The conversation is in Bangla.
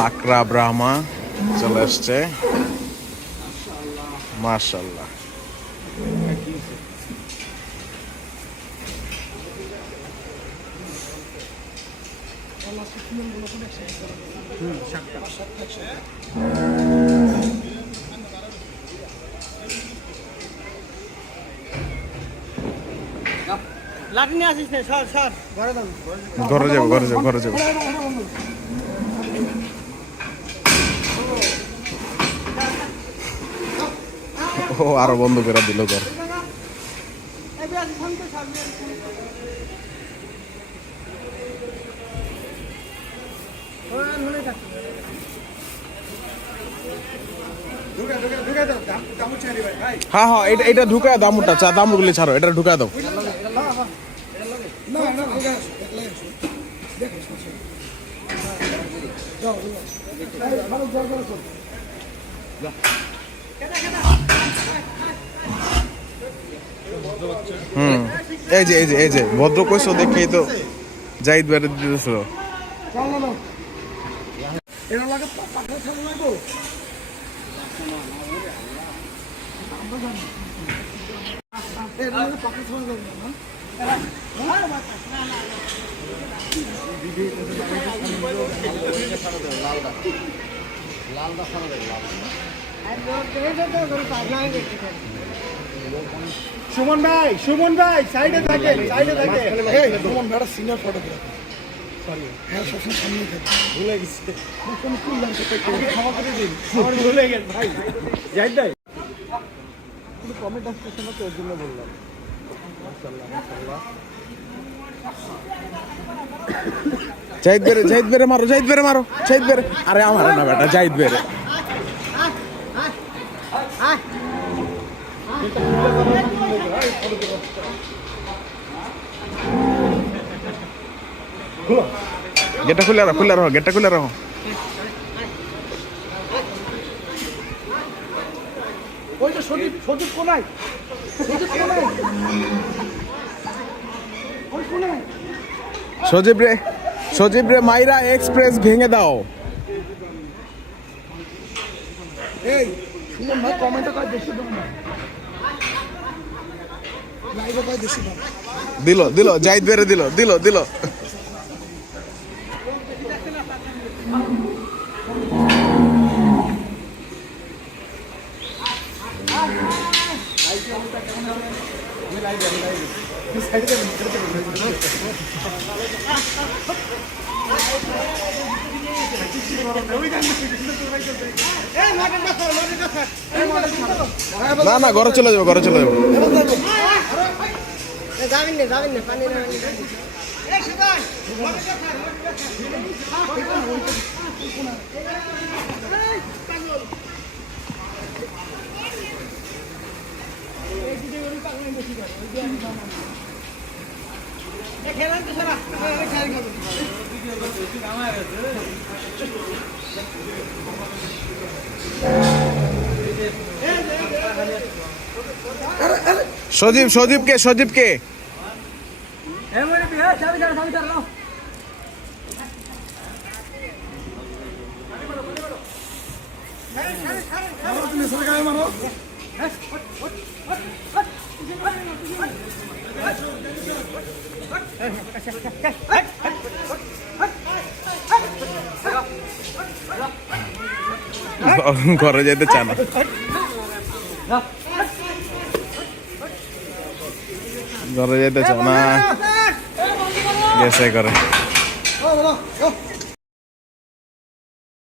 পাকড়া ব্রাহ্মা চলে আসছে, মাশাআল্লাহ। লাঠি নিয়ে আসিস না, সর সর ঘরে দাও। ঘরে যাবো। ও আরো বন্ধ করে দিল ঘর। হ্যাঁ হ্যাঁ, এটা ঢুকায় দাও, আমুরটা চা দামুরগুলি ছাড়ো, এটা ঢুকায় দাও। এই যে ভদ্র কইছো দেখেই তো জাহিদ বেড়ে দিতেছিল। সুমন ভাই সাইডে থাকেন, সুমন ভাই সিনিয়র ফটোগ্রাফার। সরি, হ্যাঁ সবসময় সামনে থাকে, ভুলে গেছি। কোন কুললাম তো ক্ষমা করে দিন, আমার ভুলে গেল ভাই। জাহিদ ভাই কিন্তু কমেন্ট আসছে না তো, ওর জন্য বললাম। মাশাআল্লাহ মাশাআল্লাহ। জাহিদ বেরে মারো। আরে আমার না বেটা, জাহিদ বেরে। গেটটা খুলে রাখো। ওই তো সজীব কোনায়। সজীব রে মাইরা এক্সপ্রেস ভেঙে দাও। এই সুমন ভাই কমেন্টে কয় বেশি দাও না, লাইভে কয় বেশি দাও। দিল জাহিদ বেরে দিল। না ঘরে চলে যাবো। যাবেন না পানি না। সজীবকে ঘরে যেতে চায় না। গেছে করে।